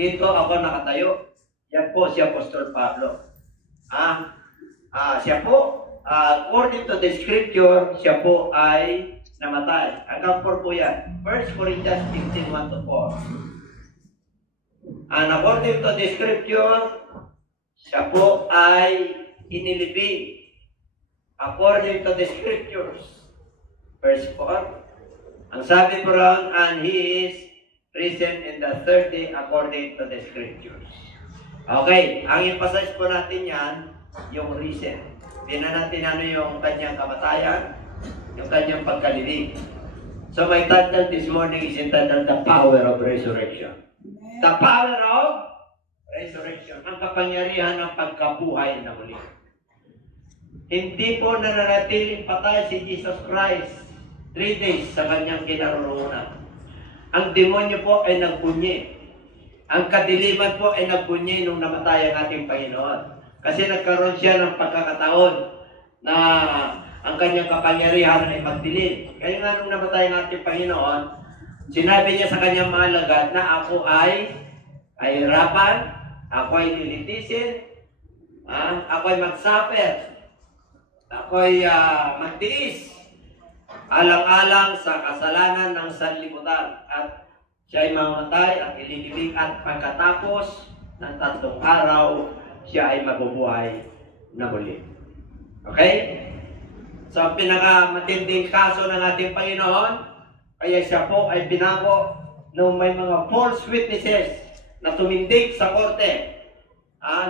dito ako nakatayo. Yan po si Apostol Pablo. Siya po, according to the scripture, siya po ay namatay. Hanggang 4 po yan. 1 Corinthians 15, 1-4. And according to the scripture, siya po ay inilibing. According to the scriptures. Verse 4. Ang sabi po ron, and he is risen in the 3rd day according to the scriptures. Okay, ang emphasize po natin yan, yung risen. Hindi na natin ano yung kanyang kamatayan, yung kanyang pagkalibing. So my title this morning is entitled The Power of Resurrection. The power of resurrection. Ang kapangyarihan ng pagkabuhay na muli. Hindi po nananatiling patay si Jesus Christ 3 days sa kanyang kinaroroonan. Ang demonyo po ay nagbunyi. Ang kadiliman po ay nagbunyi nung namatay ang ating Panginoon. Kasi nagkaroon siya ng pagkakataon na ang kanyang kapangyarihan ay magdilim. Kaya nga nung namatay ang ating Panginoon, sinabi niya sa kanyang mga lagad na ako ay hirapan, ako ay lilitisin, ako ay mag-suffer, ako ay magtiis, alang-alang sa kasalanan ng sanlibutan. At siya ay mamatay at ililibing at pagkatapos ng 3 araw, siya ay mabubuhay na muli. Okay? So, ang pinakamatinding kaso ng ating Panginoon, kaya siya po ay binago nung may mga false witnesses na tumindig sa korte.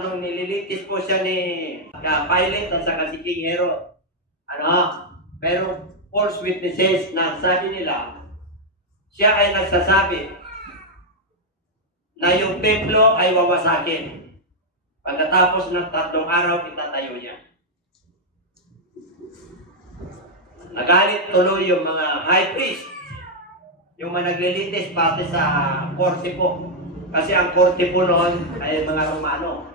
Nung nililitis po siya ni Pilate at saka si King Herod. Pero false witnesses na sabi nila, siya ay nagsasabi na yung templo ay wawasakin. Pagkatapos ng 3 araw, itatayo niya. Nagalit tuloy yung mga high priest, yung mga naglilitis pati sa korte po. Kasi ang korte po noon ay mga Romano.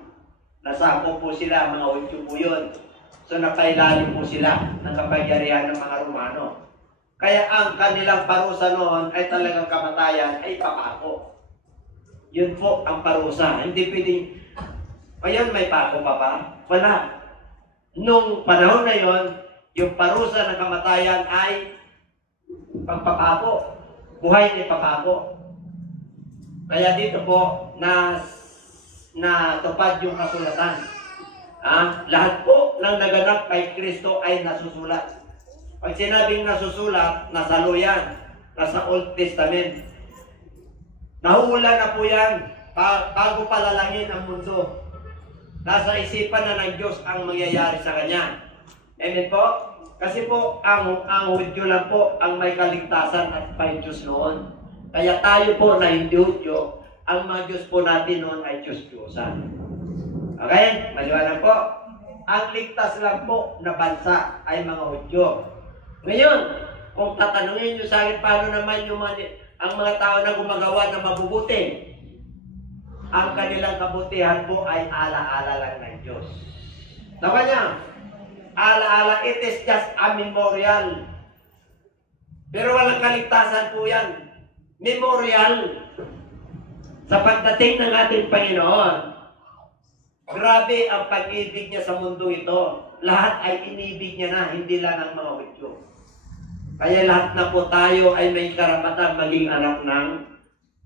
Nasako po sila, mga Hudyo po yun. So napailalim po sila ng kapangyarihan ng mga Romano. Kaya ang kanilang parusa noon ay talagang kamatayan ay papako. Yun po ang parusa. Hindi pwedeng, ayan may pako pa ba? Wala. Nung panahon na yon, yung parusa ng kamatayan ay pagpapako. Buhay ni papako. Kaya dito po, natupad yung kasulatan. Lahat po ng naganap kay Kristo ay nasusulat. Pag sinabing nasusulat, nasa Loyan, nasa Old Testament. Nahuhula na po yan bago palalangin ang mundo. Nasa isipan na ng Diyos ang mangyayari sa Kanya. Amen po? Kasi po, ang Hudyo lang po ang may kaligtasan at may Diyos noon. Kaya tayo po na hindi Hudyo, ang mga Diyos po natin noon ay Diyos-Diyosan. Okay? Maliwanag po. Ang ligtas lang po na bansa ay mga Hudyo. Ngayon, kung tatanungin nyo sa akin, paano naman ang mga tao na gumagawa ng mabubuti? Ang kanilang kabutihan po ay ala-ala lang ng Diyos. Tawa niya, ala-ala, it is just a memorial. Pero walang kaligtasan po yan. Memorial. Sa pagdating ng ating Panginoon, grabe ang pag-ibig niya sa mundo ito. Lahat ay inibig niya na, hindi lang ang mga Hudyo. Kaya lahat na po tayo ay may karapatan maging anak ng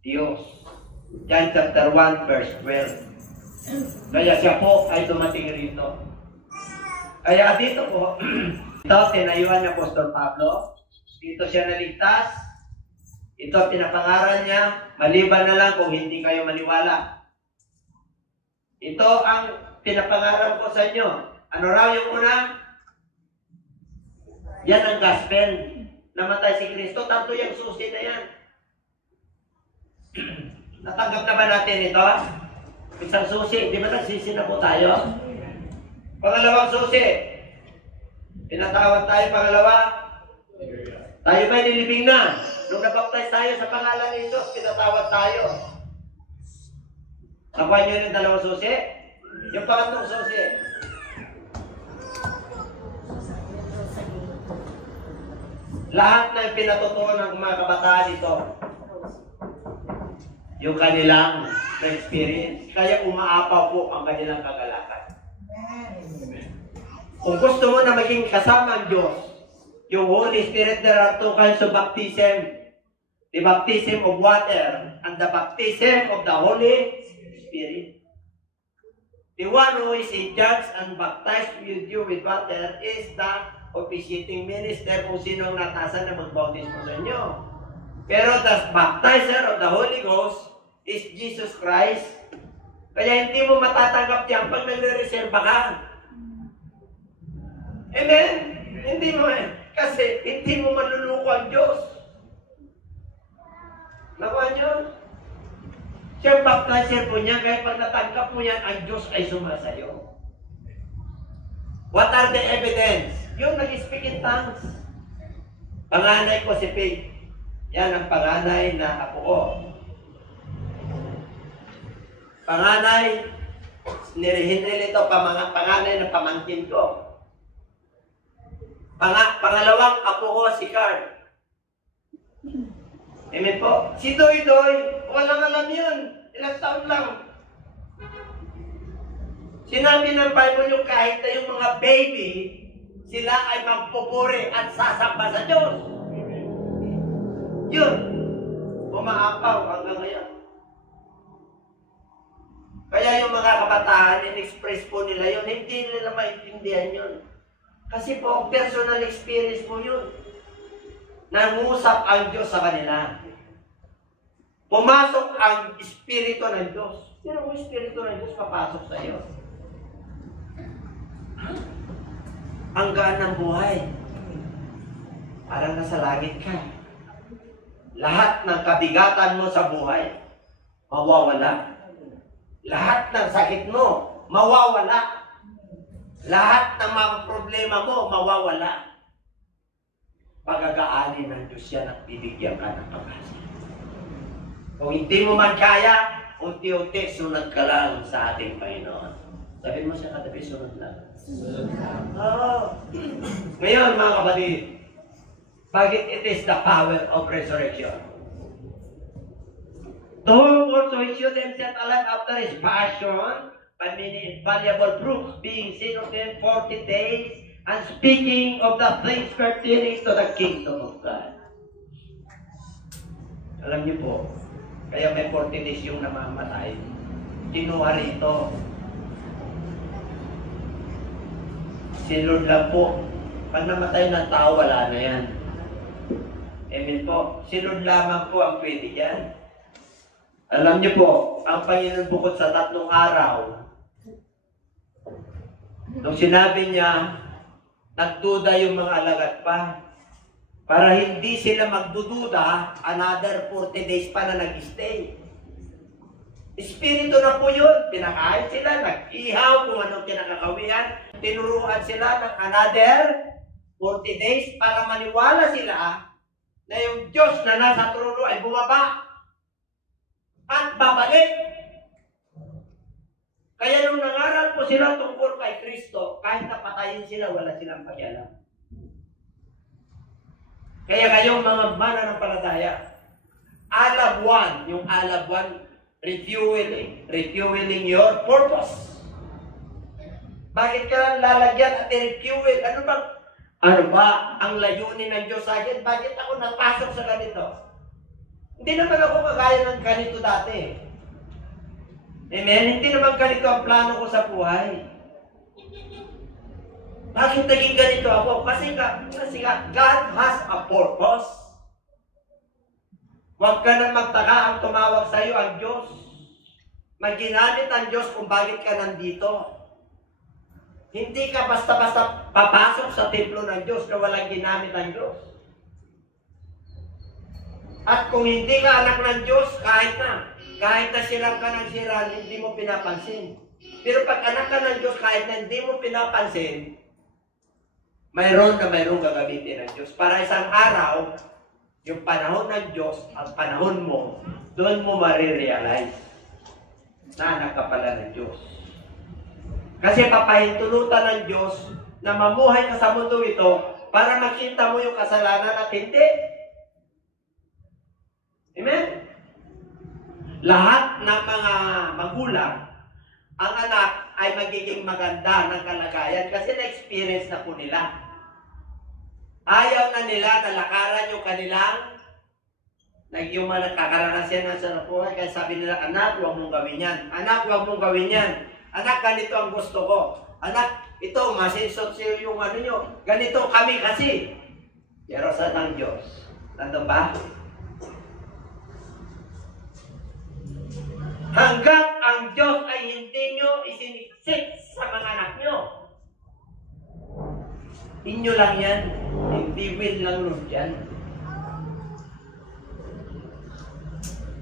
Diyos. John chapter 1 verse 12. Kaya siya po ay dumating rito. Kaya dito po, ito tinayuan ni Apostol Pablo. Dito siya naligtas. Ito pinapangaral niya. Maliban na lang kung hindi kayo maniwala. Ito ang pinapangaral ko sa inyo. Ano raw yung una? Yan ang gospel. Namatay si Kristo, tanto yung susi na yan. Natanggap na ba natin ito? Isang susi, di ba nagsisi na po tayo? Pangalawang susi. Pinatawad tayo, pangalawa. Tayo ba'y nilibing na? Nung nabaptize tayo sa pangalan ni Jesus, pinatawad tayo. Nakuha niyo yung dalawang susi? Yung pangatlong susi. Lahat ng pinatutunan ng mga kabataan dito, yung kanilang na experience. Kaya umaapaw po ang kanilang kagalakan. Kung gusto mo na maging kasama ang Diyos, yung Holy Spirit, there are two kinds of baptism. The baptism of water and the baptism of the Holy Spirit. The one who is in charge and baptized with you with water is the officiating minister, kung sino ang natasan na magbautismo sa inyo. Pero the baptizer of the Holy Ghost is Jesus Christ. Kaya hindi mo matatanggap yan pag nagre-reserva ka. Amen? Hindi mo kasi hindi mo maluluko ang Diyos. Nakuha nyo? Siya baptizer po niya, kaya pag natanggap mo yan, ang Diyos ay sumasayo. What are the evidence? Yung nag-speak in tongues. Panganay ko si Faith. Yan ang panganay na apo ko. Panganay, nirihinril ito, panganay na pamangkin ko. Pangalawang apo ko si Carl. Amen po. Si Doy, walang alam yun. Ilang taon lang. Sinabi ng Bible yung kahit na yung mga baby, sila ay magpupuri at sasamba sa Diyos. Yun. Umaapaw hanggang ngayon. Kaya yung mga kabataan, in-express po nila yun, hindi nila maintindihan yun. Kasi po, personal experience mo yun. Nangusap ang Diyos sa kanila. Pumasok ang Espiritu ng Diyos. Pero kung Espiritu ng Diyos papasok sa iyo, ang gaan ng buhay. Parang nasa langit ka. Lahat ng kabigatan mo sa buhay, mawawala. Lahat ng sakit mo, mawawala. Lahat ng mga problema mo, mawawala. Pag-agaanin ng Diyos yan at bibigyan ka ng pag-asa. Kung hindi mo man kaya, unti-unti sunod ka lang sa ating Panginoon. Sabi mo sa katabi, sunod lang. Oh. Ngayon mga kapatid, bakit it is the power of resurrection? To whom also he showed himself alive after his passion, by many invaluable proofs, being seen of them 40 days, and speaking of the things pertaining to the kingdom of God. Alam niyo po, kaya may 40 days yung namamatay. Kinuha rito. Si Lord lang po. Pag namatay ng tao, wala na yan. Amen po. Si Lord lamang po ang pwede yan. Alam niyo po, ang Panginoon bukod sa 3 araw, nung sinabi niya, nagduda yung mga alagad pa. Para hindi sila magdududa, another 40 days pa na nag-stay. Espiritu na po yun. Pinakain sila, nag-ihaw kung anong kinakakawian. Tinuruan sila ng another 40 days para maniwala sila na yung Diyos na nasa trono ay bumaba at babalik. Kaya nung nangaral po sila tungkol kay Kristo, kahit napatayin sila, wala silang pakialam. Kaya kayong mga mananampalataya, alab 1, yung alab 1, refueling your purpose. Bakit ka lang lalagyan at i-refuel? Ano ba ang layunin ng Diyos sa akin? Bakit ako napasok sa ganito? Hindi naman ako kagaya ng ganito dati. Amen? Hindi naman ganito ang plano ko sa buhay. Bakit naging ganito ako? Kasi God has a purpose. Huwag ka na magtaka ang tumawag sa iyo ang Diyos. Maginamit ang Diyos kung bakit ka nandito. Hindi ka basta-basta papasok sa templo ng Diyos na walang ginamit ang Diyos. At kung hindi ka anak ng Diyos, kahit na silang ka ng siran, hindi mo pinapansin. Pero pag anak ka ng Diyos, kahit na hindi mo pinapansin, mayroon gagamitin ng Diyos. Para isang araw, yung panahon ng Diyos at panahon mo, doon mo marirealize na anak ka pala ng Diyos. Kasi papahintulutan ng Diyos na mamuhay ka sa mundo ito para makita mo yung kasalanan at hindi. Amen? lahat ng mga magulang, ang anak ay magiging maganda ng kalagayan kasi na-experience na po nila. Ayaw na nila na lakaran yung kanilang yung mga nagkakaranasan ng sarap buhay. Kaya sabi nila, anak, huwag mong gawin yan. Anak, huwag mong gawin yan. Anak, ganito ang gusto ko. Anak, ito, masinsot siya yung ano nyo. Ganito kami kasi. Pero sa ng Diyos. Nandun ba? Hanggat ang Diyos ay hindi nyo isiniksik sa mga anak nyo. Inyo lang yan. Hindi will lang Lord yan.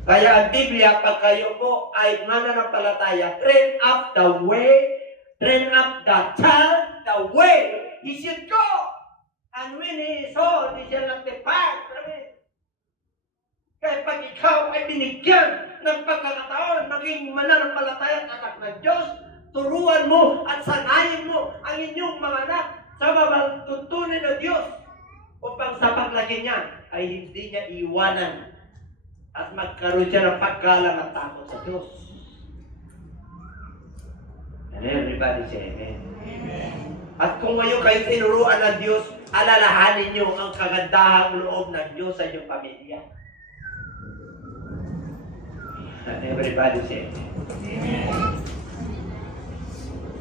Kaya ang Biblia, pag kayo po ay mananampalataya, train up the way, train up the child, the way he should go. And when he is old, he shall not depart from it. Kaya pag ikaw ay binigyan ng pagkakataon, maging mananampalataya at anak ng Diyos, turuan mo at sanayin mo ang inyong mga anak sa mabantuntunin ng Diyos upang sa paglaki niya ay hindi niya iwanan at magkaroon siya ng paggalang at takot sa Diyos. And everybody say amen. Amen. At kung ngayon kayo tinuruan ng Diyos, alalahanin niyo ang kagandahang loob ng Diyos sa inyong pamilya. And everybody say amen.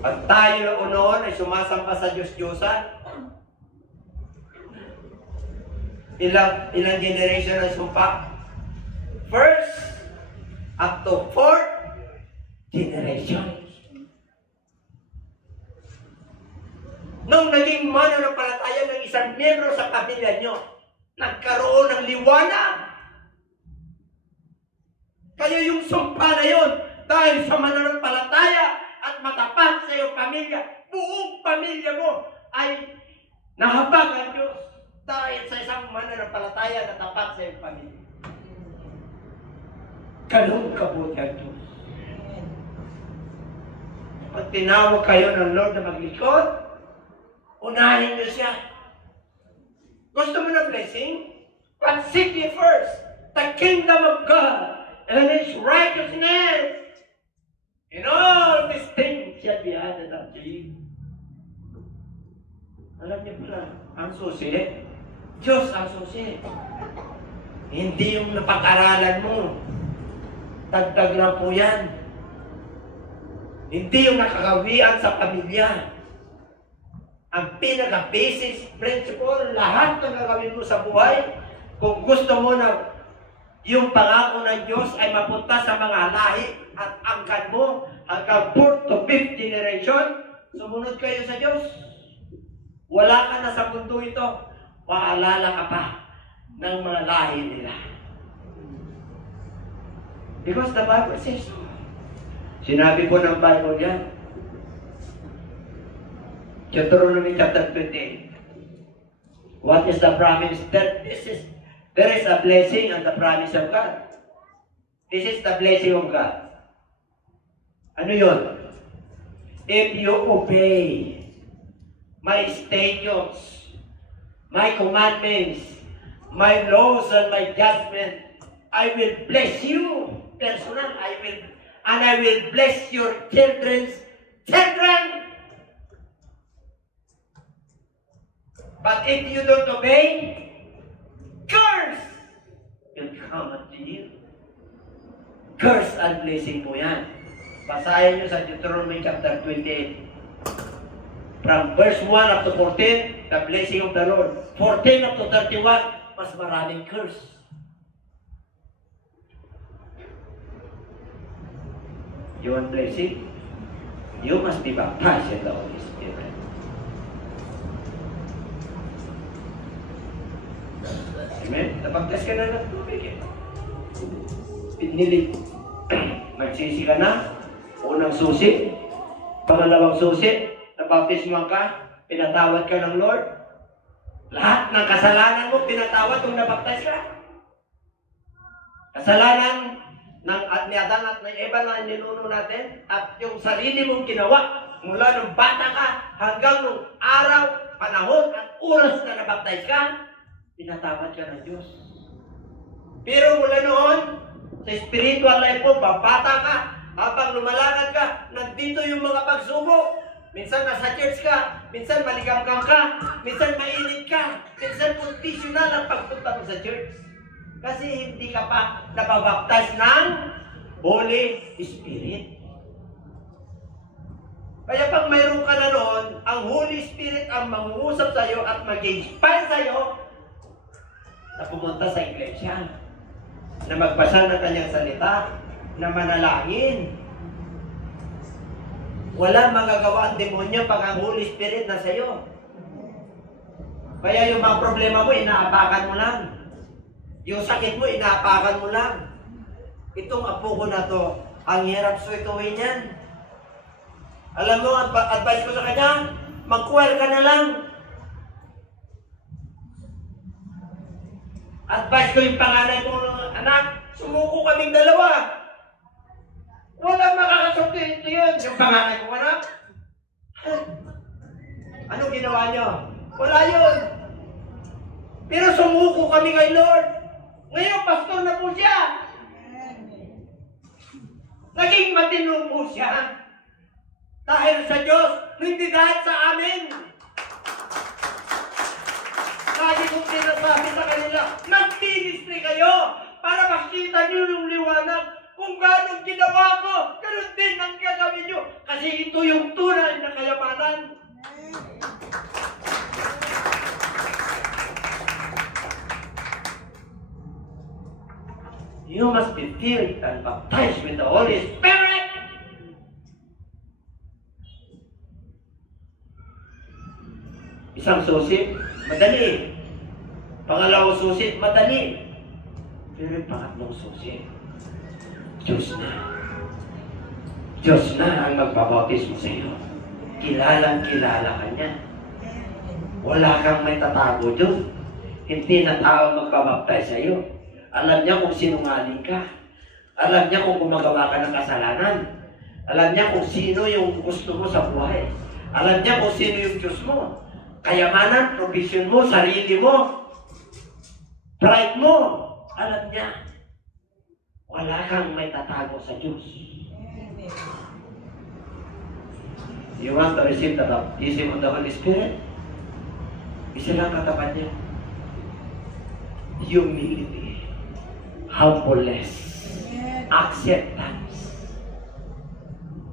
At tayo noon ay sumasamba sa Diyos-Diyosan. Ilang generation ang sumpa? First, up to fourth generation. Nung naging mananampalataya ng isang miyembro sa pamilya nyo, nagkaroon ng liwanag. Kaya yung sumpa na yun, dahil sa mananampalataya at matapat sa iyong pamilya, buong pamilya mo ay nahabag ang Diyos dahil sa isang mananampalataya na tapat sa iyong pamilya. Ganun kabuti ang Diyos. Pag tinawag kayo ng Lord na maglikod, unahin niyo siya. Gusto mo ng blessing? But seek ye first the kingdom of God and His righteousness, and all these things shall be added unto you. Alam niyo pala, ang susi, Diyos ang susi. Hindi yung napag-aralan mo. Tagdag lang po yan. Hindi yung nakagawian sa pamilya. Ang pinaka-basis principle, lahat ng gagawin mo sa buhay, kung gusto mo na yung pangako ng Diyos ay mapunta sa mga lahi at angkan mo hanggang 4th to 5th generation, sumunod kayo sa Diyos. Wala ka na sa mundo ito, paalala ka pa ng mga lahi nila. Because the Bible says so. Sinabi po ng Bible yan. Deuteronomy chapter 28. What is the promise? There is a blessing and the promise of God. This is the blessing of God. Ano yun? If you obey my statutes, my commandments, my laws and my judgment, I will bless you. Personal, I will bless your children's children. But if you don't obey, curse will come unto you. Curse and blessing po yan. Basahin nyo sa Deuteronomy chapter 28. From verse 1 up to 14, the blessing of the Lord. 14 up to 31, mas maraming curse. You want blessing? You must be baptized in the Holy Spirit. Amen? Napagtas ka na ng tubig eh. Pinilig. Magsisi ka na. Unang susi. Pangalawang susi. Nabaptisman ka. Pinatawad ka ng Lord. Lahat ng kasalanan mo, pinatawad kung nabaptize ka. Kasalanan ni Adan at ni Eva na ninuno natin at yung sarili mong ginawa mula nung bata ka hanggang nung araw, panahon at oras na nabaptize ka, pinatawad ka ng Diyos. Pero mula noon, Sa spiritual life mo, babata ka, habang lumalakad ka, nandito yung mga pagsubok. Minsan nasa church ka, minsan maligam-gam ka, minsan mainit ka, minsan conditional ang pagpunta mo sa church. Kasi hindi ka pa nababaptize ng Holy Spirit. Kaya pag mayroon ka na noon, ang Holy Spirit ang mangungusap sa iyo at mag-inspire sa iyo na pumunta sa iglesia, na magbasa ng kanyang salita, na manalangin. Wala magagawa ang demonyo pag ang Holy Spirit na sa iyo. Kaya yung mga problema mo, inaapakan mo lang. Yung sakit mo, inaapakan mo lang. Itong apo ko na to, ang hirap suituin yan. Alam mo, advice ko sa kanya, mag-choir ka na lang. Advice ko yung panganay kong anak, sumuko kaming dalawa. Wala makakasukti yun. Yung panganay kong anak. Anong ginawa niyo? Wala yun. Pero sumuko kami kay Lord. Ngayon, pastor na po siya. Naging matino po siya. Dahil sa Diyos, hindi dahil sa amin. Lagi kong sinasabi sa kanila, mag-ministry kayo para makita niyo yung liwanag. Kung gano'ng ginawa ko, gano'n din ang gagawin niyo. Kasi ito yung tunay na kayamanan. You must be filled and baptized with the Holy Spirit. Isang susi, madali. Pangalawang susi, madali. Pero yung pangatlong susi, Diyos na. Diyos na ang magbabautismo sa iyo. Kilalang kilala ka niya. Wala kang may tatago doon. Hindi na tao magbabaptize sa iyo. Alam niya kung sinungaling ka. Alam niya kung gumagawa ka ng kasalanan. Alam niya kung sino yung gusto mo sa buhay. Alam niya kung sino yung Diyos mo. Kayamanan, provision mo, sarili mo, pride mo. Alam niya. Wala kang may tatago sa Diyos. You want to receive the baptism of the Holy Spirit? Isa lang katapat niya. Humility. Humbleness. Acceptance.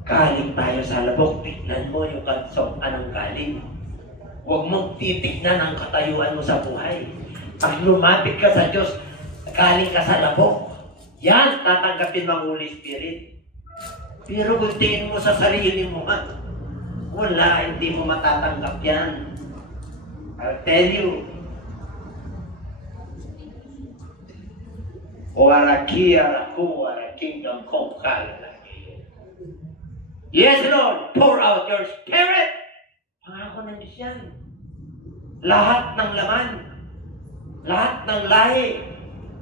Galing tayo sa labok, tignan mo yung kansong anong galing. Huwag mong titignan ang katayuan mo sa buhay. Pag lumapit ka sa Diyos, galing ka sa labok. Yan, tatanggapin mo ang Holy Spirit. Pero kung tingin mo sa sarili mo, wala, hindi mo matatanggap yan. I'll tell you. Warakia, kingdom come, kalalaki. Yes, Lord, pour out your Spirit. Pangako ng Diyos yan. Lahat ng laman, lahat ng lahi,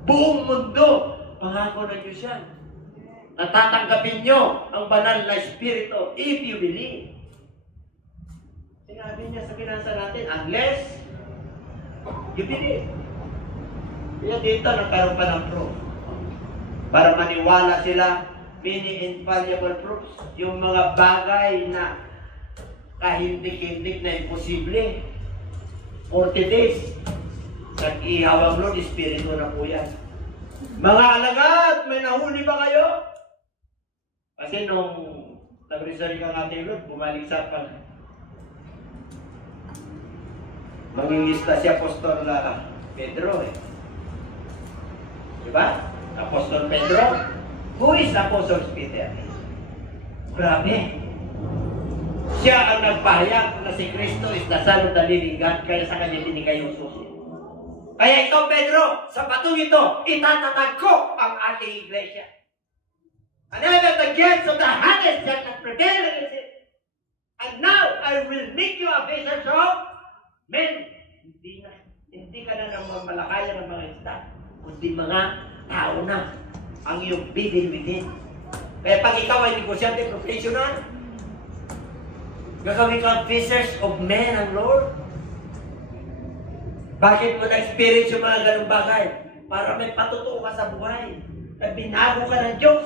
buong mundo, pangako ng Diyos yan. Natatanggapin nyo ang banal na Espiritu if you believe. Sinabi niya sa binasa natin, unless you believe. Kaya dito nagkaroon pa ng proof. Para maniwala sila, many infallible proofs. Yung mga bagay na kahindik-hindik na imposible. 40 days. Nag-ihaw ang Lord, Espiritu na po yan. Mga alagad, may nahuli ba kayo? Kasi nung nag-reserve ka ng ating Lord, bumalik sa pag mangingista si Apostol Pedro eh. Diba? Apostol Pedro? Who is Apostol Peter? Grabe. Siya ang nagpahayag na si Kristo is the Son of the living God, kaya sa kanya binigay yung susi. Kaya ikaw, Pedro, sa batong ito, itatatag ko ang ating iglesia. And I have the gifts of the Hades that have prevailed against it. And now, I will make you a fishers of men. Hindi ka na nang malakayan ng mga isda, kundi mga tao na ang iyong bidin within. Kaya pag ikaw ay negosyante professional, gagawin ka fishers of men ang Lord. Bakit mo na-experience yung mga ganung bagay? Para may patutuo ka sa buhay. na binago ka ng Diyos.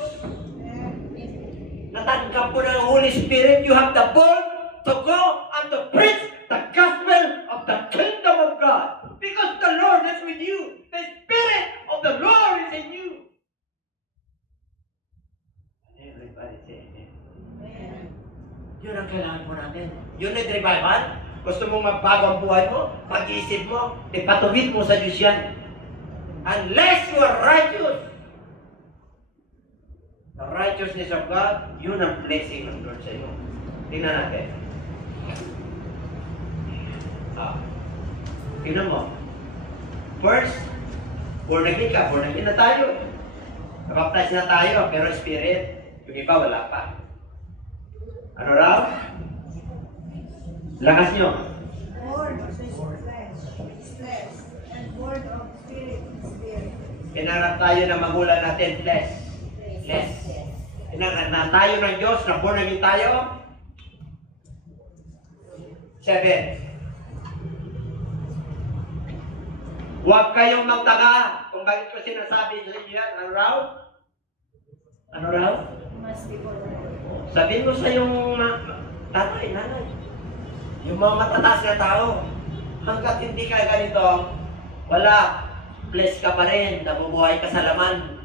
Natanggap mo ng Holy Spirit, you have the born to go and to preach the gospel of the kingdom of God. Because the Lord is with you. The Spirit of the Lord is in you. Everybody say amen. Yun ang kailangan mo natin. Yun ang revival. Gusto mong magbago ang buhay mo, pag-iisip mo, ipatuwid mo sa Diyos yan. Unless you are righteous, the righteousness of God, yun ang blessing ng Lord sa iyo. Tingnan natin. Tingnan mo. First, born again ka. Born again na tayo. Nabaptize na tayo, pero spirit. Yung iba, wala pa. Ano raw? Lakas nyo. Born of flesh, and born of spirit. Pinangarap tayo na magulang natin, flesh. Na tayo ng Diyos, na born again tayo. 7. Huwag kayong magtaka kung bakit ko sinasabi sa inyo yan. Ano raw? Ano raw? Sabihin mo sa yung tatay, nanay. Yung mga matataas na tao. Hanggat hindi ka ganito, wala. Blessed ka pa rin. Nabubuhay ka sa laman.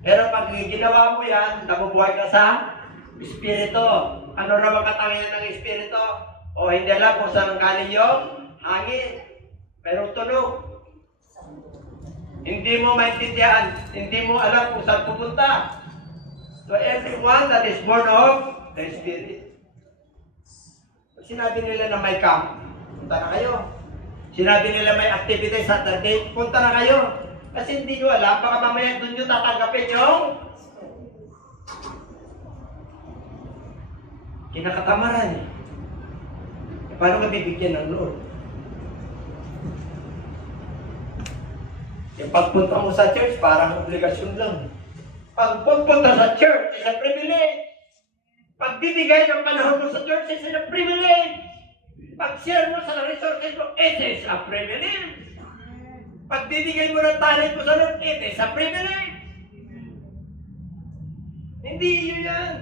Pero pag ginawa mo yan, nabubuhay ka sa Espiritu. Ano raw ang katangian ng Espiritu? O hindi alam kung saan galing yung hangin. Pero tunog. Hindi mo maintindihan. Hindi mo alam kung saan pupunta. So everyone that is born of the Spirit. Pag sinabi nila na may camp, punta na kayo. Sinabi nila may activity Saturday, punta na kayo. Kasi hindi nyo alam, baka mamaya doon nyo tatanggapin yung kinakatamaran. Paano ka bibigyan ng Lord? Yung pagpunta mo sa church, parang obligasyon lang. Pagpunta sa church, is a privilege. Pagbibigay ng panahon mo sa church, is a privilege. Pag-share mo sa resources mo, it is a privilege. Pagbibigay mo ng talent mo sa Lord, it is a privilege. Hindi yun yan.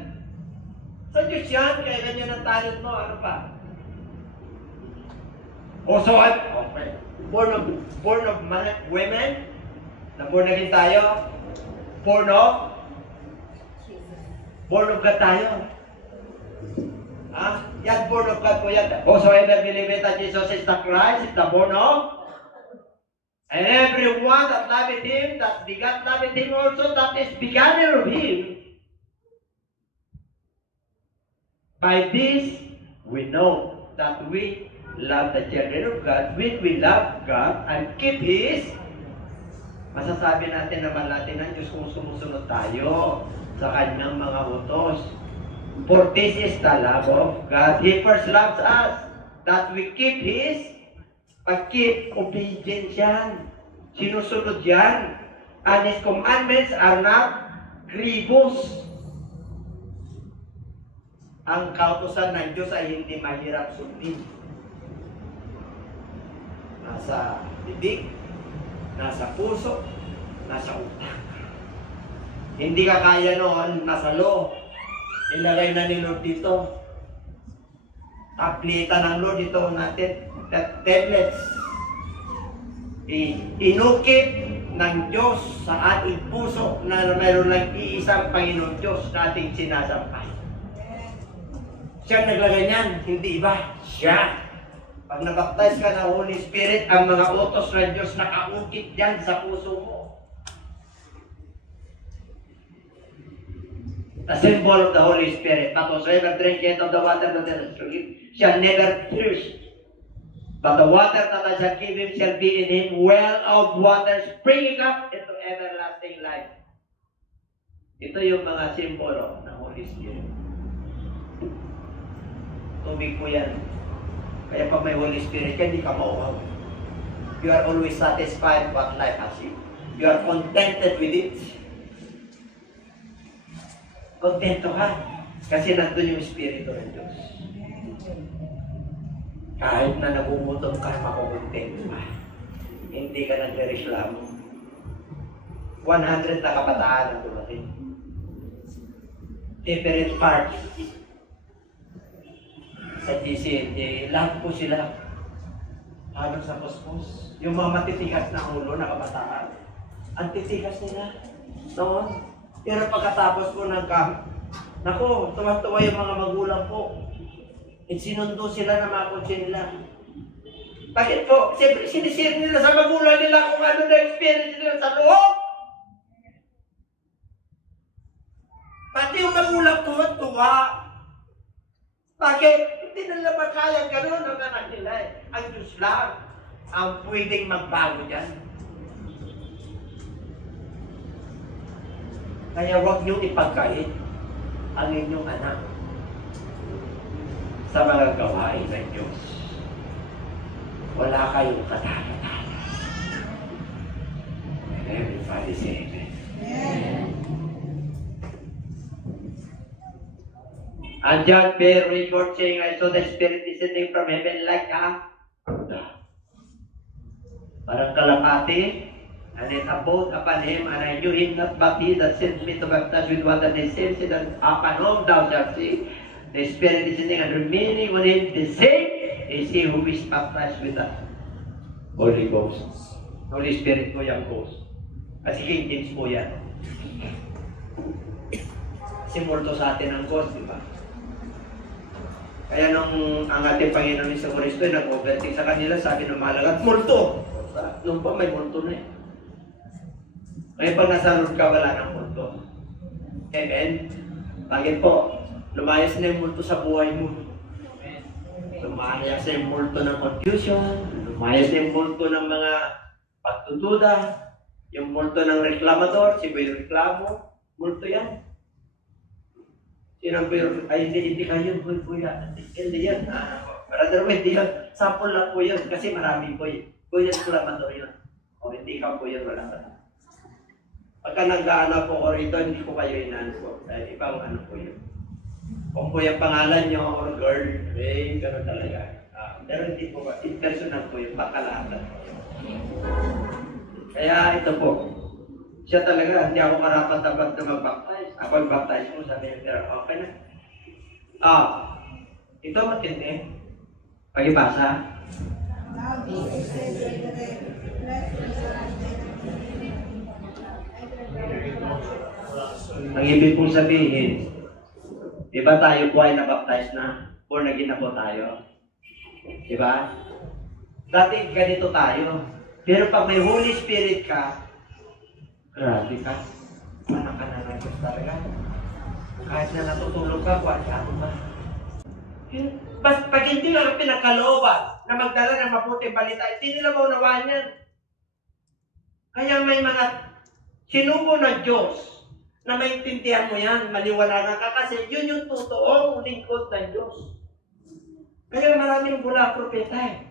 Sa Diyos yan, kaya ganyan ang talent mo, ano pa? Also, okay. Born of women, na born again tayo, born of God tayo. Yan, born of God po yan. Whosoever believeth that Jesus is the Christ, is the born of, and everyone that loveth Him, that begat loveth Him also, that is begotten of Him. By this, we know that we love the children of God, when we love God and keep His, masasabi natin naman natin ng Diyos kung sumusunod tayo sa Kanyang mga utos. For this is the love of God. He first loves us, that we keep His, keep obedience yan. Sinusunod yan. And His commandments are not grievous. Ang kautusan ng Diyos ay hindi mahirap sundin. Nasa bibig, nasa puso, nasa utak. Hindi ka kaya noon, nasa law. Ilagay na ni Lord dito. Tablitan ng Lord dito natin. Tablets. Inukit ng Diyos sa ating puso na mayroon lang iisang Panginoon Diyos na ating sinasampay. Siya naglagay niyan, hindi iba. Siya. Pag nabaptize ka ng Holy Spirit, ang mga utos ng Diyos nakaukit dyan sa puso mo. The symbol of the Holy Spirit. But whosoever drinketh of the water that I shall give shall never thirst. But the water that I shall give him shall be in him well of water springing up into everlasting life. Ito yung mga simbolo ng Holy Spirit. Tubig po yan. Kaya pag may Holy Spirit, hindi ka mauhaw. You are always satisfied what life has you. You are contented with it. Kontento ka. Kasi nandun yung Espiritu ng Diyos. Kahit na nagugutom ka, makukontento ka. Hindi ka nagrereklamo. 100 na kabataan ang dumating. Different parts. Sa GCNJ, lahat po sila halos sa puspos. Yung mga matitigas na ulo na kabataan, ang titigas nila noon. Pero pagkatapos po ng camp, naku, tuwa-tuwa yung mga magulang po. At sinundo sila na mga kotse nila. Bakit po? Siyempre, sinisir nila sa magulang nila kung ano na experience nila sa loob. Pati yung magulang tuwa-tuwa. Bakit? Hindi nila makayang gano'n ang anak nila eh. Ang Diyos lang ang pwedeng magbago dyan. Kaya huwag niyong ipagkait ang inyong anak sa mga gawain ng Diyos. Wala kayong katana-tana. Everybody say amen. Amen. And John bear record saying, I saw the Spirit descending from heaven like a parang kalapati, and it abode upon him, and I knew him not, but he that sent me to baptize with water. The same said, upon whom thou shalt see the Spirit descending and remaining on him, the same is he who is baptized with the Holy Ghost. Holy Spirit po yung Ghost. Kasi King James po yan. Kasi multo sa atin ang Ghost, di ba? Kaya nung ang ating Panginoon ni Kristo ay nag-overtake sa kanila, sabi ng malagat, multo! Nung pa may multo na eh. Kaya pag nasa road ka, wala ng multo. Amen? Bakit po? Lumayas na yung multo sa buhay mo. Lumayas na yung multo ng confusion, lumayas na yung multo ng mga pagtutuda, yung multo ng reklamador, si Boy Reklamo, multo yan. Sino po yung, ay hindi kayo, kuya, hindi yan. Brother, hindi yan. Sample lang po yun, kasi marami po yun. Kuya, reklamador yun. O hindi ka po yun, wala ka. Pagka nag-aana po ko rito, hindi ko kayo inano po. Dahil ibang ano po yun. Kung po yung pangalan nyo, or girl, eh, gano'n talaga. Pero hindi po ba, personal po yung bakalatan. Kaya ito po, siya talaga, hindi ako karapat-dapat na mag-baptize. Ako mag-baptize mo, sabi niya, pero okay na. Ito matindi. Pag-ibasa. Ang ibig kong sabihin, di ba tayo po ay na-baptize na? Or naging na po tayo? Di ba? Dati ganito tayo. Pero pag may Holy Spirit ka, grabe ka. Anak ka na ng Diyos talaga. Kahit na natutulog ka, ano ba? Pag hindi lang pinagkalooban na magdala ng mabuting balita, hindi nila maunawaan yan. Kaya may mga sinugo ng Diyos na maintindihan mo yan, maliwanagan ka kasi yun yung totoong lingkod ng Diyos. Kaya maraming bula propeta eh.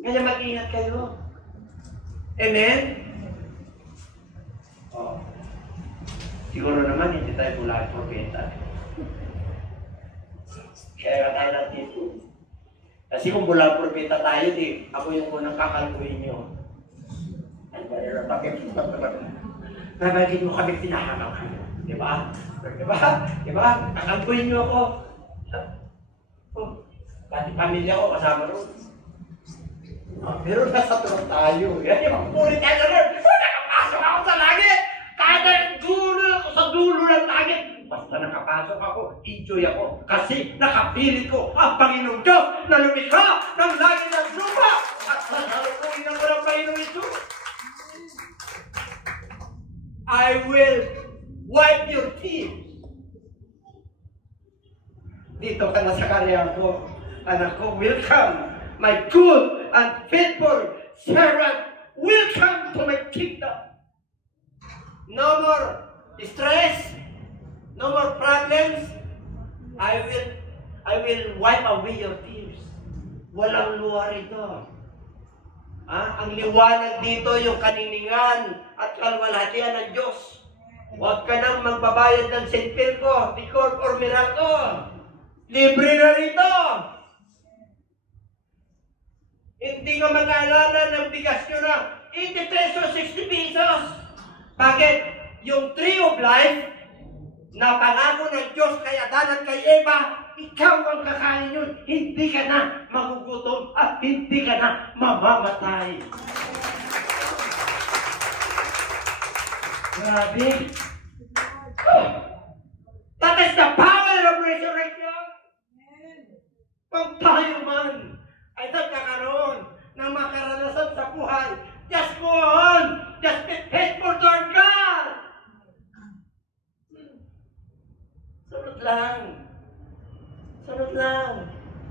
Kaya mag-ingat kayo. Amen? Siguro naman hindi tayo bula propeta. Kaya tayo natin ito. Kasi kung bula propeta tayo, di, ako yung unang kakalkuhin nyo. Ano ba yun? Bakit mo kami pinahanap? Di ba? Di ba? Di ba? Kakalkuhin nyo ako. Pati pamilya ko kasama ron. Pero nasa tulog tayo. Yan yung magpulit tayo na ron. Nakapasok ako sa langit! Kahit na dulo ako sa dulo ng langit. Basta nakapasok ako, enjoy ako. Kasi nakapilit ko ang Panginoong Diyos na lumikha ng langit at lupa. At sasalukuin ng walang Panginoong ito. I will wipe your tears. Dito ka na sa karya ko. Anak ko, welcome, my good and faithful servant. Welcome to my kingdom. No more stress, no more problems. I will wipe away your tears. Walang luha rito. Ang liwanag dito, yung kaniningan at kalwalhatian ng Diyos. Huwag ka nang magbabayad ng St. Pirgo, Ticor, or Miracle. Libre na rito. Hindi ka mag-aalala ng bigas nyo na 80 pesos, 60 pesos. Bakit? Yung tree of life na pangako ng Diyos kay Adan at kay Eva, ikaw ang kakain yun. Hindi ka na magugutom at hindi ka na mamamatay. Grabe. Oh, that is the power of resurrection. Kung tayo man ay nagkakaroon ng makaranasan sa buhay, just go on. Just be faithful to our God. Sunod lang. Sunod lang.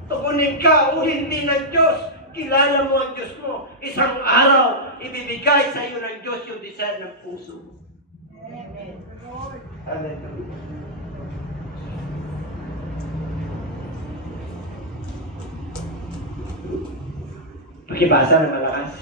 Tukunin ka o hindi ng Diyos. Kilala mo ang Diyos mo. Isang araw, ibibigay sa iyo ng Diyos yung desire ng puso. Amen. Hallelujah. Pakibasa ng malakas.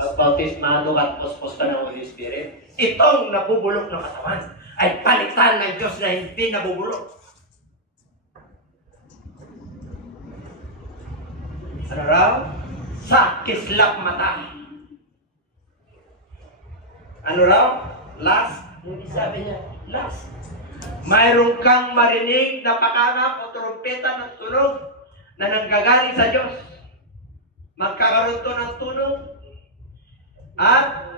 Ang bautismado at puspos ka ng Holy Spirit, itong nabubulok ng katawan ay palitan ng Diyos na hindi nabubulok. Ano raw? Sa kislap mata. Ano raw? Last. Hindi sabi niya, last. Mayroon kang marinig na pakangap o trumpeta ng tunog na nanggagaling sa Diyos. Magkakaroon to ng tunog. At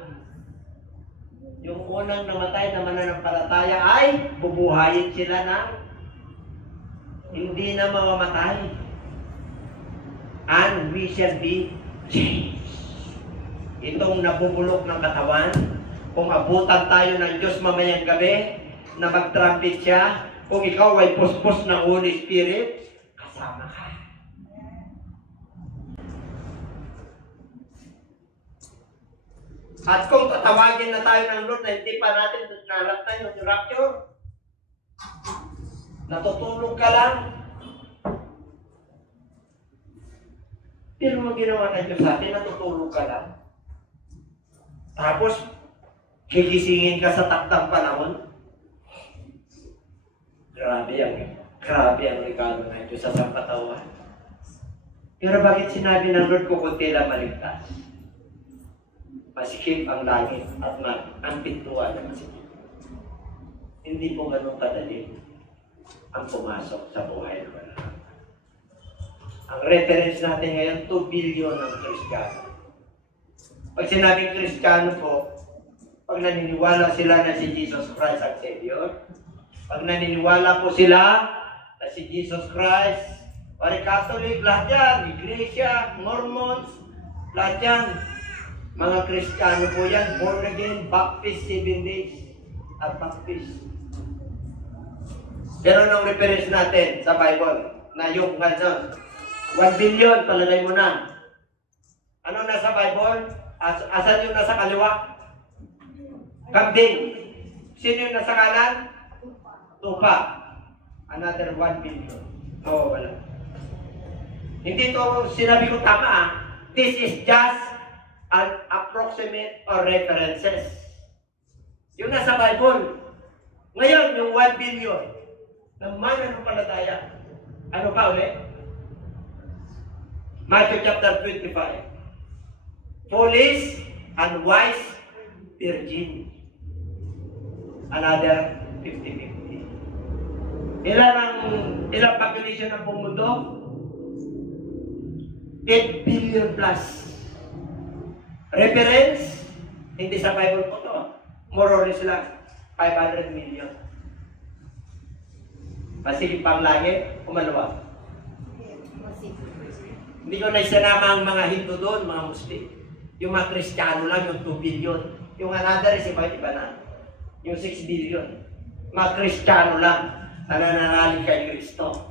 yung unang namatay na mananampalataya ay bubuhayin sila na hindi na mamamatay. And we shall be changed. Itong nabubulok ng katawan, kung abutan tayo ng Diyos mamayang gabi, na mag-trumpet siya, kung ikaw ay puspos ng Holy Spirit, kasama ka. At kung tatawagin na tayo ng Lord na hindi pa natin naraptan yung rapture, natutulog ka lang. Pero ang ginawa ng Diyos sa atin, natutulog ka lang. Tapos, gigisingin ka sa takdang panahon. Grabe ang regalo ng Diyos sa sangkatawan. Pero bakit sinabi ng Lord ko kunti lang maligtas? Masikip ang langit at ang pintuan na masikip. Hindi po ganun kadali ang pumasok sa buhay ng mga. Ang reference natin ngayon, 2 billion ng Kristiyano. Pag sinabing Kristiyano po, pag naniniwala sila na si Jesus Christ ang Savior, pag naniniwala po sila na si Jesus Christ, pari Catholic, lahat yan, Iglesia, Mormons, lahat yan, mga Kristiyano po yan, born again, Baptist, 7 days, at Baptist. Pero nung reference natin sa Bible, na yung 1 billion, palagay mo na. Ano nasa Bible? Asan yung nasa kaliwa? Kambing. Sino yung nasa kanan? Tupa. Another 1 billion. Oo, wala. Hindi to sinabi ko tama. This is just an approximate or references. Yung nasa Bible. Ngayon, yung 1 billion ng mananampalataya. Ano pa ulit? Matthew chapter 25. Foolish and wise virgin. Another 50-50. Ilang population ng buong mundo? 8 billion plus. Reference, hindi sa Bible po to. More or less lang, 500 million. Masikip pang langit, umaluwa. Hindi ko na isanama ang mga Hindu doon, mga Muslim. Yung mga Kristiyano lang, yung 2 billion. Yung another is iba na. Yung 6 billion. Mga Kristiyano lang na nananalig kay Kristo.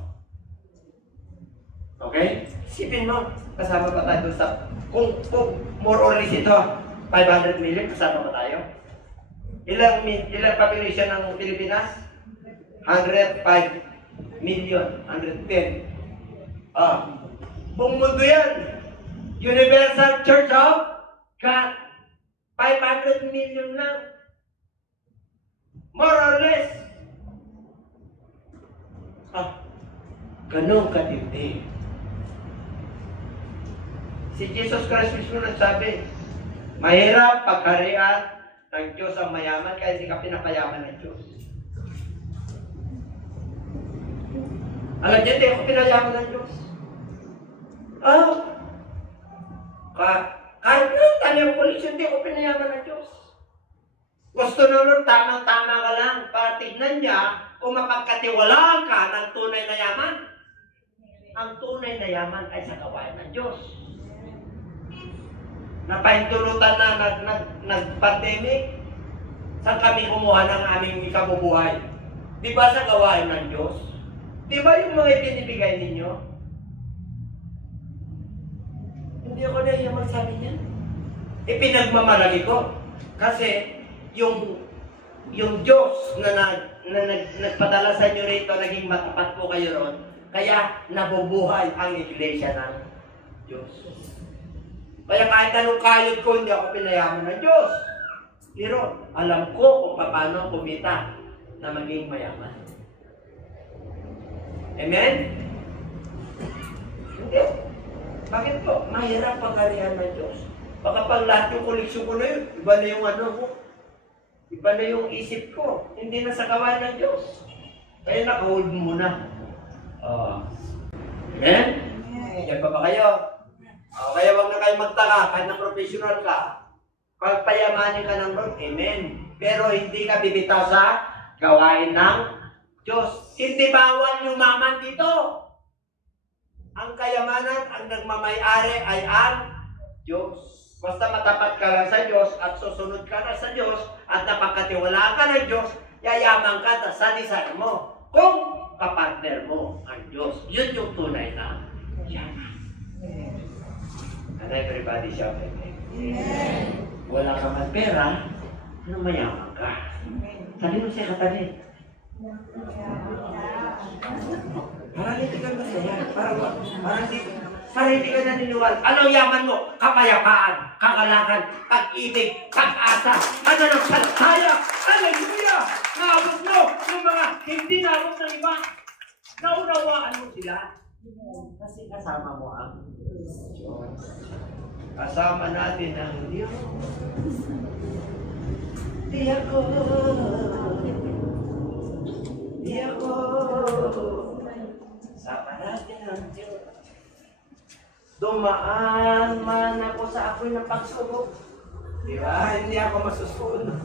Okay? Isipin mo, kasama pa tayo doon sa... Kung more or less ito, 500 million, kasama pa tayo. Ilang population ng Pilipinas? 105 million, 110. Buong mundo yan. Universal Church of God. 500 million lang. More or less. Ganun katindi. Si Jesus Christ mismo nagsabi, mahirap pagkarian ng Diyos ang mayaman kaya hindi ka pinapayaman ng Diyos. Alam niyo, hindi ako pinayaman ng Diyos. Kahit na tali ang koleksyon, hindi ako pinayaman ng Diyos. Gusto na Lord, tamang-tama ka lang para tignan niya kung mapagkatiwalaan ka ng tunay na yaman. Ang tunay na yaman ay sa gawain ng Diyos. Napahintulutan na nag-pandemic, saan kami kumuha ng aming ikabubuhay? Di ba sa gawain ng Diyos? Di ba yung mga itinibigay ninyo? Hindi ako na iya magsabi niyan. Ipinagmamalaki ko. Kasi yung Diyos na nagpadala sa inyo rito, naging matapat po kayo ron, kaya nabubuhay ang iglesia ng Diyos. Kaya kahit anong kayod ko, hindi ako pinayaman ng Diyos. Pero alam ko kung paano kumita na maging mayaman. Amen? Hindi. Bakit po? Mahirap pagkarihan ng Diyos. Baka pag lahat yung koleksyon ko na yun, iba na yung ano ko. Iba na yung isip ko. Hindi na sa gawain ng Diyos. Kaya nakahold muna. Amen? Yan pa ba kayo? Kaya wag na kayo magtaka, kahit na professional ka. Pagpayamanin ka ng Lord, amen. Pero hindi ka bibitaw sa gawain ng Diyos. Hindi bawal yumaman dito. Ang kayamanan, ang nagmamay-ari ay ang Diyos. Basta matapat ka lang sa Diyos at susunod ka na sa Diyos at napakatiwalaan ka ng Diyos, yayaman ka at salisan mo. Kung kapartner mo ang Diyos, yun yung tunay na yaman. And everybody shout amen. Wala ka man pera, ano mayaman ka? Sabi mo siya katanin. Parang hindi ka masaya. Parang hindi ka naniniwala. Anong yaman mo? Kapayapaan, kakalakan, pag-ibig, pag-asa, ano ng saltaya. Hallelujah! Naabot mo yung mga hindi naabot ng iba. Naunawaan mo sila. Kasi kasama mo ang Diyos. Kasama natin ang Diyos. Di ako. Kasama natin ang Diyos. Dumaan man ako sa apoy ng pagsubok. Di ba? Hindi ako masusunod.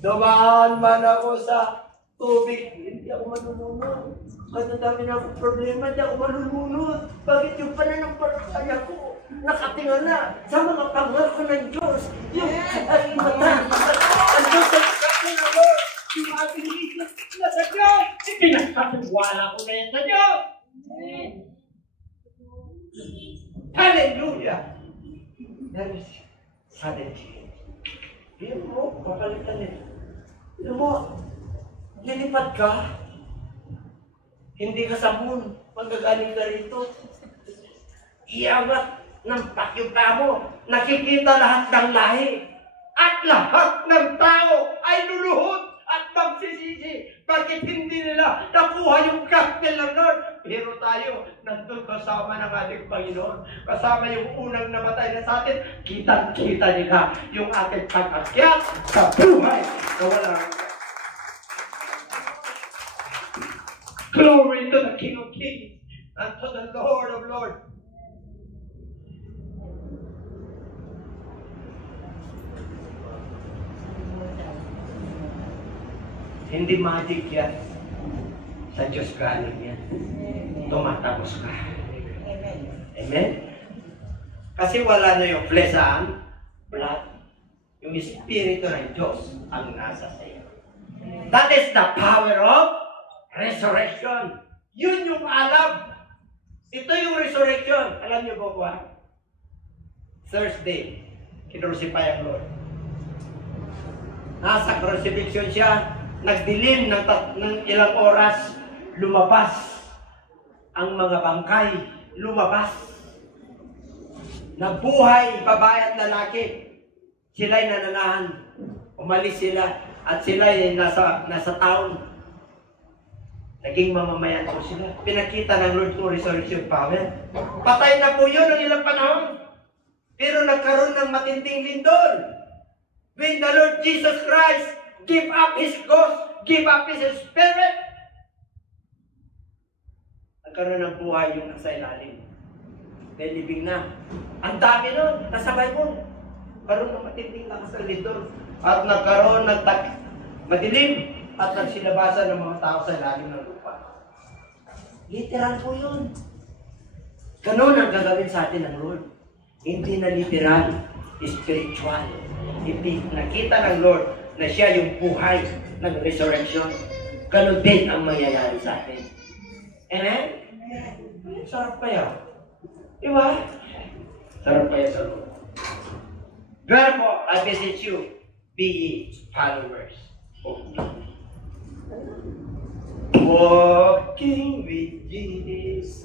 Dumaan man ako sa tubig. Hindi ako manununod. Kasi dami na akong problema, hindi ako manununod. Bakit yung pananampalataya ko nakatingala sa mga pangako ng Diyos? Yung aking mata. Ang Diyos ay kasi na Lord. Yung aking isip na sa Diyos. Pinagkatiwala ko na yan sa Diyos. Hallelujah! There is sudden change. Hindi mo, papalitan nito. Hindi mo, lilipat ka. Hindi ka sa moon. Magagaling ka rito. Iangat ng pakyuta mo. Nakikita lahat ng lahi. At lahat ng tao ay luluhod at magsisisi. Bakit hindi nila nakuha yung gospel ng Lord? Pero tayo, nandun kasama ng ating Panginoon. Kasama yung unang namatay na sa atin. Kitang-kita nila yung ating pag-akyat sa buhay na walang. Glory to the King of Kings and to the Lord of Lords. Hindi magic yan. Sa Diyos galing yan. Tumatapos ka. Amen? Kasi wala na yung flesh and blood. Yung Espiritu ng Diyos ang nasa sa iyo. That is the power of resurrection. Yun yung alam. Ito yung resurrection. Alam niyo po ba? Thursday, kinrucify ang Lord. Nasa crucifixion siya. Nagdilim ng ilang oras, lumabas ang mga bangkay, lumabas. Nabuhay, babae at lalaki. Sila'y nananahan. Umalis sila at sila'y nasa town. Naging mamamayan po sila. Pinakita ng Lord po resurrection power. Patay na po yun ng ilang panahon. Pero nagkaroon ng matinding lindol. When the Lord Jesus Christ give up His ghost, give up His spirit, nagkaroon ng buhay yung nasa ilalim. May libing na. Ang dami nun, nasa Bible. Karoon ng matinding lakas ng lindol. At nagkaroon ng madilim at nagsilabasan ng mga tao sa ilalim ng lupa. Literal po yun. Ganun ang gagawin sa atin ng Lord. Hindi na literal, spiritual. Hindi nakita ng Lord na siya yung buhay ng resurrection. Ganun din ang mangyayari sa atin. Amen? Sarap kaya. Diba? Sarap kaya sa Lord. Therefore, I beseech you, be ye followers of God. Walking with Jesus,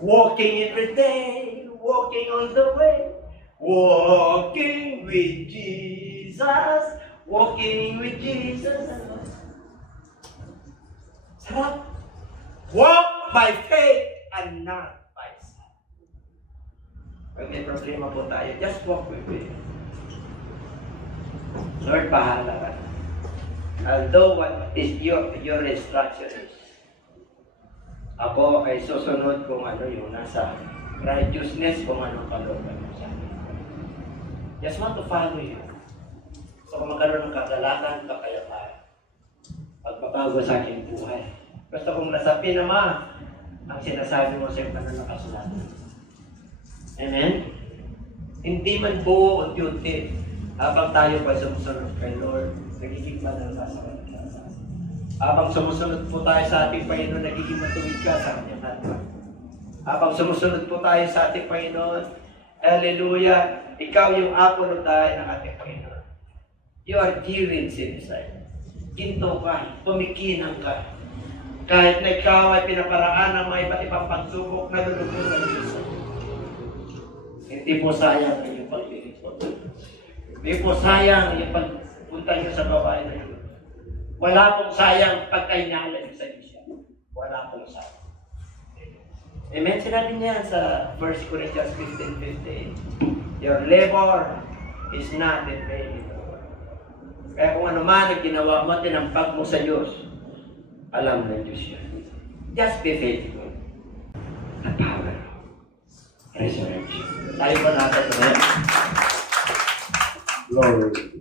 walking every day, walking on the way, walking with Jesus, walking with Jesus. Sarap. Walk by faith and not by sight. Pag may problema po tayo, just walk with faith. Lord, bahala ka. Although what is your instruction is, ako ay susunod kung ano yung nasa righteousness, kung anong kalooban mo sa akin. Just want to follow you. So kung magkaroon ng kagalakan, kapayapaan, pagpapago sa aking buhay. Basta kung nasa pinama, ang sinasabi mo sa iyong pananakasulatan. Amen? Hindi man buo o duty, habang tayo pa sumusunod kay Lord, nagiging banal ka sa kanya. Habang sumusunod po tayo sa ating Panginoon, nagiging matuwid ka sa kanyang harapan. Habang sumusunod po tayo sa ating Panginoon, hallelujah, ikaw yung apple tayo ng ating Panginoon. You are dear in sinisay. Ginto ka, pumikinang ka. Kahit na ikaw ay pinaparaan ng mga iba't ibang pagsubok na lulubog ng Diyos. Hindi po sayang ang iyong pagpilit po. Hindi po sayang ang iyong pagpunta niyo sa babae na yun. Wala pong sayang pagkainala niyo sa Isya. Wala pong sayang. Amen? Sinabi niya sa 1 Corinthians 15:15, your labor is not in vain. Kaya kung ano man ang ginawa mo, tinampag mo sa Diyos, alam ng Diyos yan. Just be faithful. The power of resurrection. Tayo pa natin. Glory.